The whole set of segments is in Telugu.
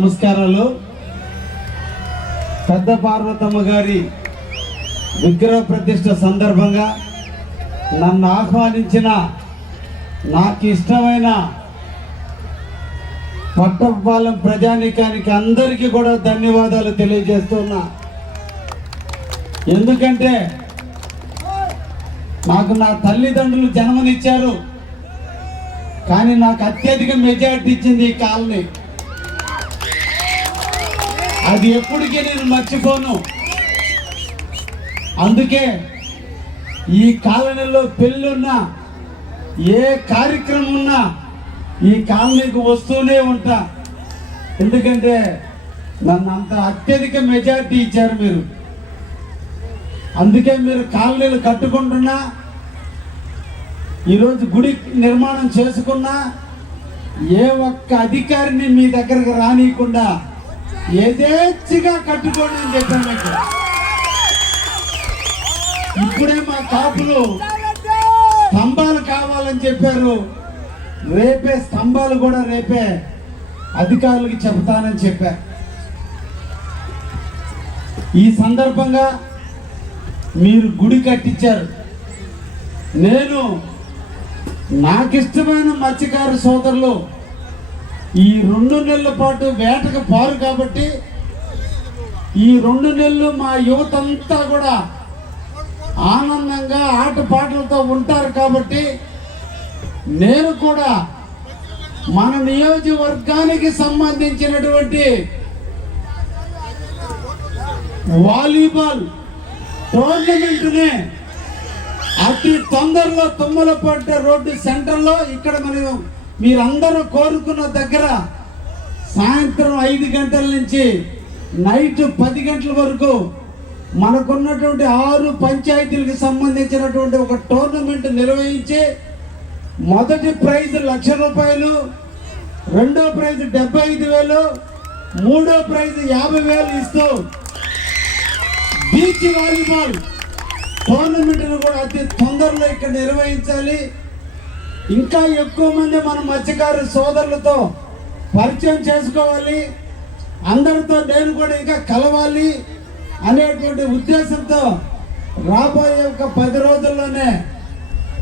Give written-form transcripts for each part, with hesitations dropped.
నమస్కారాలు. పెద్ద పార్వతమ్మ గారి విగ్రహ ప్రతిష్ఠ సందర్భంగా నన్ను ఆహ్వానించిన నాకు ఇష్టమైన పట్టపాలెం ప్రజానీకానికి అందరికీ కూడా ధన్యవాదాలు తెలియజేస్తున్నా. ఎందుకంటే నాకు నా తల్లిదండ్రులు జన్మనిచ్చారు, కానీ నాకు అత్యధిక మెజారిటీ ఇచ్చింది ఈ కాలనీ. అది ఎప్పటికీ నేను మర్చిపోను. అందుకే ఈ కాలనీలో పెళ్ళున్నా ఏ కార్యక్రమం ఉన్నా ఈ కాలనీకి వస్తూనే ఉంటా. ఎందుకంటే నన్ను అంత అత్యధిక మెజారిటీ ఇచ్చారు మీరు. అందుకే మీరు కాలనీలు కట్టుకుంటున్నా, ఈరోజు గుడి నిర్మాణం చేసుకున్నా ఏ ఒక్క అధికారిని మీ దగ్గరకు రానియకుండా యథేచ్ఛగా కట్టుకోండి అని చెప్పాను మీకు. ఇప్పుడే మా కాపులు స్తంభాలు కావాలని చెప్పారు. రేపే స్తంభాలు కూడా రేపే అధికారులకు చెప్తానని చెప్పా. ఈ సందర్భంగా మీరు గుడి కట్టించారు. నేను నాకిష్టమైన మత్స్యకారు సోదరులు ఈ 2 నెలల పాటు వేటకు పారు కాబట్టి ఈ 2 నెలలు మా యువత అంతా కూడా ఆనందంగా ఆటపాటలతో ఉంటారు. కాబట్టి నేను కూడా మన నియోజకవర్గానికి సంబంధించినటువంటి వాలీబాల్ టోర్నమెంట్ని అతి తొందరలో తుమ్మలపట్ట రోడ్డు సెంటర్లో ఇక్కడ మనం మీరందరూ కోరుకున్న దగ్గర సాయంత్రం 5 గంటల నుంచి నైట్ 10 గంటల వరకు మనకున్నటువంటి 6 పంచాయతీలకు సంబంధించినటువంటి ఒక టోర్నమెంట్ నిర్వహించి మొదటి ప్రైజ్ ₹1,00,000, రెండో ప్రైజ్ 75,000, మూడో ప్రైజ్ 50,000 ఇస్తూ బీచ్ వాలీబాల్ టోర్నమెంట్ను కూడా అతి తొందరలో ఇక్కడ నిర్వహించాలి. ఇంకా ఎక్కువ మంది మన మత్స్యకారు సోదరులతో పరిచయం చేసుకోవాలి, అందరితో నేను కూడా ఇంకా కలవాలి అనేటువంటి ఉద్దేశంతో రాబోయే ఒక 10 రోజుల్లోనే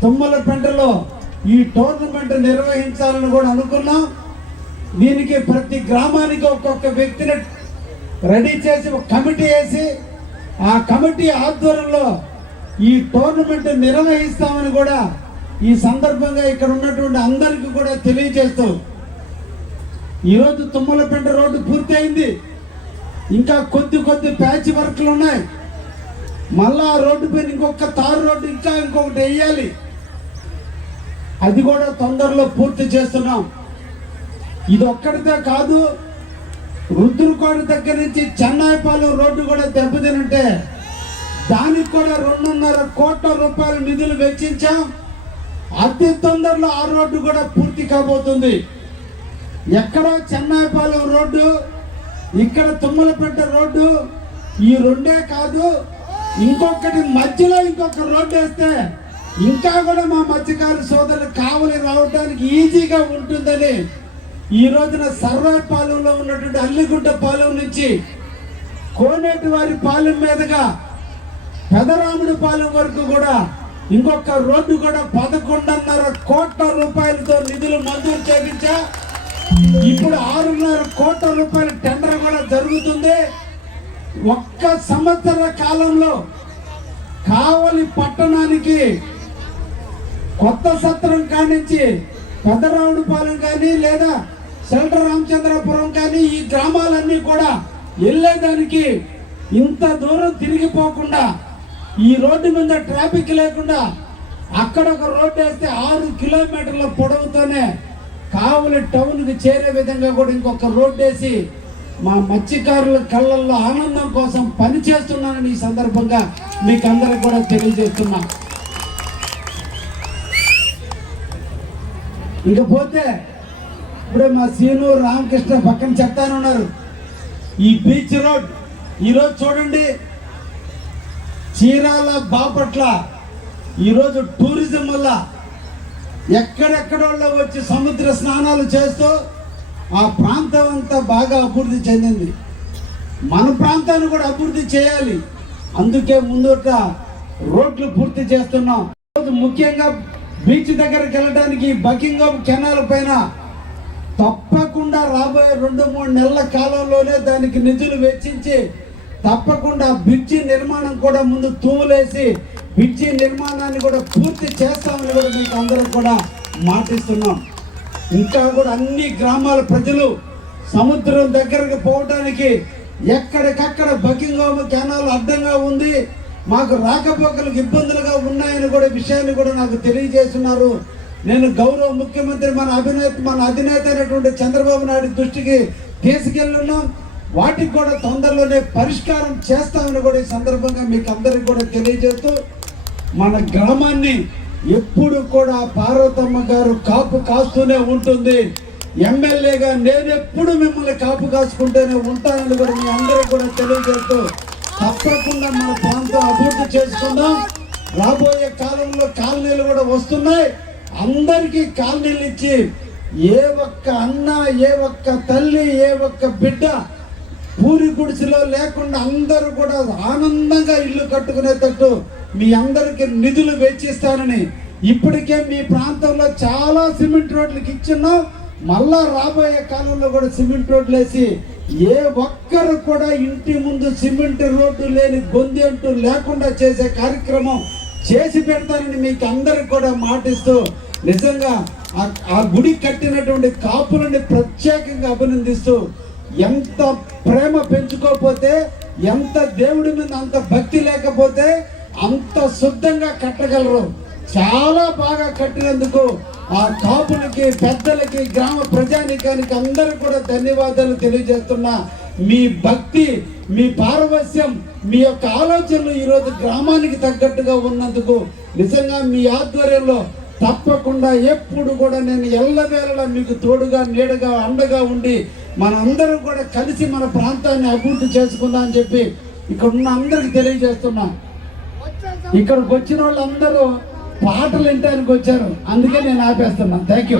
తుమ్మలపెంటలో ఈ టోర్నమెంట్ నిర్వహించాలని కూడా అనుకున్నాం. దీనికి ప్రతి గ్రామానికి ఒక్కొక్క వ్యక్తిని రెడీ చేసి ఒక కమిటీ వేసి ఆ కమిటీ ఆధ్వర్యంలో ఈ టోర్నమెంట్ నిర్వహిస్తామని కూడా ఈ సందర్భంగా ఇక్కడ ఉన్నటువంటి అందరికీ కూడా తెలియజేస్తూ, ఈరోజు తుమ్మలపెంట రోడ్డు పూర్తయింది. ఇంకా కొద్ది ప్యాచ్ వర్క్లు ఉన్నాయి. మళ్ళా ఆ రోడ్డు పైన ఇంకొక తారు రోడ్డు ఇంకా ఇంకొకటి వేయాలి. అది కూడా తొందరలో పూర్తి చేస్తున్నాం. ఇది ఒక్కడితే కాదు, రుద్రకోట దగ్గర నుంచి చెన్నాయిపాలెం రోడ్డు కూడా దెబ్బతినంటే దానికి కూడా ₹2.5 కోట్ల నిధులు వెచ్చించాం. అతి తొందరలో ఆ రోడ్డు కూడా పూర్తి కాబోతుంది. ఎక్కడో చెన్నాయిపాలెం రోడ్డు, ఇక్కడ తుమ్మలపెంట రోడ్డు, ఈ రెండే కాదు, ఇంకొకటి మధ్యలో ఇంకొక రోడ్డు వేస్తే ఇంకా కూడా మా మత్స్యకారు సోదరులు కావలి రావడానికి ఈజీగా ఉంటుందని ఈ రోజున సర్వాయిపాలెంలో ఉన్నటువంటి అల్లిగుడ్డ పాలెం నుంచి కోనేటి వారి పాలెం మీదుగా పెదరాముడి పాలెం వరకు కూడా ఇంకొక రోడ్డు కూడా ₹11.5 కోట్ల నిధులు మంజూరు చేయించా. ఇప్పుడు ₹6.5 కోట్ల టెండర్ కూడా జరుగుతుంది. ఒక్క సంవత్సర కాలంలో కావలి పట్టణానికి కొత్త సత్రం కానించి పెద్దరాముడి పాలెం కానీ లేదా సెంటర్ రామచంద్రపురం కానీ ఈ గ్రామాలన్నీ కూడా వెళ్ళేదానికి ఇంత దూరం తిరిగిపోకుండా ఈ రోడ్డు మీద ట్రాఫిక్ లేకుండా అక్కడ ఒక రోడ్డు వేస్తే 6 కిలోమీటర్ల పొడవుతోనే కావలి టౌన్కి చేరే విధంగా కూడా ఇంకొక రోడ్డు వేసి మా మత్స్యకారుల కళ్ళల్లో ఆనందం కోసం పనిచేస్తున్నానని ఈ సందర్భంగా మీకు అందరికి కూడా తెలియజేస్తున్నా. ఇకపోతే ఇప్పుడే మా సీను రామకృష్ణ పక్కన చెప్తానున్నారు. ఈ బీచ్ రోడ్ ఈరోజు చూడండి, చీరాల బాపట్ల ఈరోజు టూరిజం వల్ల ఎక్కడెక్కడోళ్ళో వచ్చి సముద్ర స్నానాలు చేస్తూ ఆ ప్రాంతం అంతా బాగా అభివృద్ధి చెందింది. మన ప్రాంతాన్ని కూడా అభివృద్ధి చేయాలి. అందుకే ముందట రోడ్లు పూర్తి చేస్తున్నాం. ముఖ్యంగా బీచ్ దగ్గరికి వెళ్ళడానికి బకింగ్హామ్ కెనాల్ పైన తప్పకుండా రాబోయే 2-3 నెలల కాలంలోనే దానికి నిధులు వెచ్చించి తప్పకుండా బ్రిడ్జి నిర్మాణం కూడా ముందు తూములేసి బ్రిడ్జి నిర్మాణాన్ని కూడా పూర్తి చేస్తామని కూడా మీకు అందరూ కూడా మాటిస్తున్నాం. ఇంకా కూడా అన్ని గ్రామాల ప్రజలు సముద్రం దగ్గరకు పోవడానికి ఎక్కడికక్కడ బకింగ్హామ్ కెనాల్ అడ్డంగా ఉంది, మాకు రాకపోకలకు ఇబ్బందులుగా ఉన్నాయని కూడా విషయాన్ని కూడా నాకు తెలియజేస్తున్నారు. నేను గౌరవ ముఖ్యమంత్రి మన అధినేత అయినటువంటి చంద్రబాబు నాయుడు దృష్టికి తీసుకెళ్ళున్నాం. వాటికి కూడా తొందరలోనే పరిష్కారం చేస్తామని కూడా ఈ సందర్భంగా మీకు అందరికి కూడా తెలియజేస్తూ, మన గ్రామాన్ని ఎప్పుడు కూడా పార్వతమ్మ గారు కాపు కాస్తూనే ఉంటుంది. ఎమ్మెల్యేగా నేను ఎప్పుడు మిమ్మల్ని కాపు కాసుకుంటూనే ఉంటానని కూడా మీ అందరికి కూడా తెలియజేస్తూ, తప్పకుండా మన ప్రాంతం అభివృద్ధి చేసుకుందాం. రాబోయే కాలంలో కాలనీలు కూడా వస్తున్నాయి. అందరికీ కాలనీలు ఇచ్చి ఏ ఒక్క అన్న, ఏ ఒక్క తల్లి, ఏ ఒక్క బిడ్డ పూరి గుడిసెలో లేకుండా అందరూ కూడా ఆనందంగా ఇల్లు కట్టుకునేటట్టు మీ అందరికీ నిధులు వెచ్చిస్తానని, ఇప్పటికే మీ ప్రాంతంలో చాలా సిమెంట్ రోడ్లకు ఇచ్చున్నాం. మళ్ళా రాబోయే కాలంలో కూడా సిమెంట్ రోడ్లు వేసి ఏ ఒక్కరు కూడా ఇంటి ముందు సిమెంట్ రోడ్డు లేని గొంతు అంటూ లేకుండా చేసే కార్యక్రమం చేసి పెడతానని మీకు అందరికి కూడా మాటిస్తూ, నిజంగా ఆ గుడి కట్టినటువంటి కాపులని ప్రత్యేకంగా అభినందిస్తూ, ఎంత ప్రేమ పెంచుకోకపోతే, ఎంత దేవుడి మీద అంత భక్తి లేకపోతే అంత శుద్ధంగా కట్టగలరు. చాలా బాగా కట్టినందుకు ఆ కాపులకి, పెద్దలకి, గ్రామ ప్రజానికానికి అందరికి కూడా ధన్యవాదాలు తెలియజేస్తున్నా. మీ భక్తి, మీ పారవస్యం, మీ యొక్క ఆలోచనలు ఈరోజు గ్రామానికి తగ్గట్టుగా ఉన్నందుకు నిజంగా మీ ఆధ్వర్యంలో తప్పకుండా ఎప్పుడు కూడా నేను ఎల్లవేళలా మీకు తోడుగా, నీడగా, అండగా ఉండి మనందరం కూడా కలిసి మన ప్రాంతాన్ని అభివృద్ధి చేసుకుందాం అని చెప్పి ఇక్కడ ఉన్న అందరికి తెలియజేస్తున్నా. ఇక్కడికి వచ్చిన వాళ్ళందరూ పాటలు వినడానికి వచ్చారు, అందుకే నేను ఆపేస్తున్నా. Thank you.